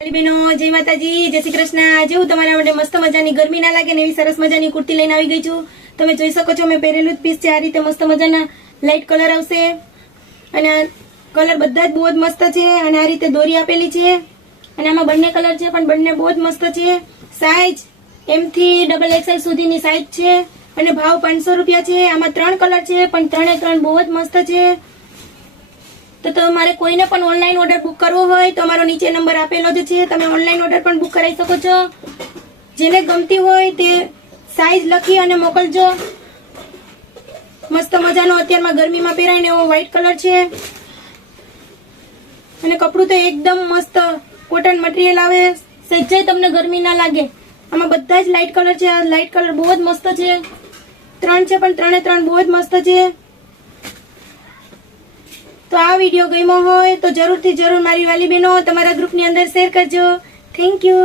બહેનો જય માતાજી, જય શ્રી કૃષ્ણ। આજે હું તમારા માટે મસ્ત મજાની ગરમી ના લાગે ને એવી સરસ મજાની કુર્તી લઈને આવી ગઈ છું। તમે જોઈ શકો છો મેં પહેરેલું જ પીસ છે। આ રીતે મસ્ત મજાના લાઇટ કલર આવશે અને કલર બધા જ બહુ જ મસ્ત છે અને આ રીતે દોરી આપેલી છે અને આમાં બંને કલર છે પણ બંને બહુ જ મસ્ત છે। સાઈઝ M થી XXL સુધીની સાઈઝ છે અને ભાવ 500 રૂપિયા છે। આમાં 3 કલર છે પણ ત્રણે ત્રણ બહુ જ મસ્ત છે। તો તમારે કોઈને પણ ઓનલાઈન ઓર્ડર બુક કરવો હોય તો અમારો નીચે નંબર આપેલો જ છે, તમે ઓનલાઈન ઓર્ડર પણ બુક કરાવી શકો છો। જેને ગમતી હોય તે સાઈઝ લખી અને મોકલજો। મસ્ત મજાનો અત્યારમાં ગરમીમાં પહેરાય ને એવો વ્હાઈટ કલર છે અને કપડું તો એકદમ મસ્ત કોટન મટીરિયલ આવે, સહેજે તમને ગરમી ના લાગે। આમાં બધા જ લાઇટ કલર છે। આ લાઇટ કલર બહુ જ મસ્ત છે, 3 છે પણ ત્રણે ત્રણ બહુ જ મસ્ત છે। તો આ વિડીયો ગમ્યો હોય તો જરૂરથી જરૂર મારી વાલી બહેનો તમારા ગ્રુપની અંદર શેર કરજો। Thank you.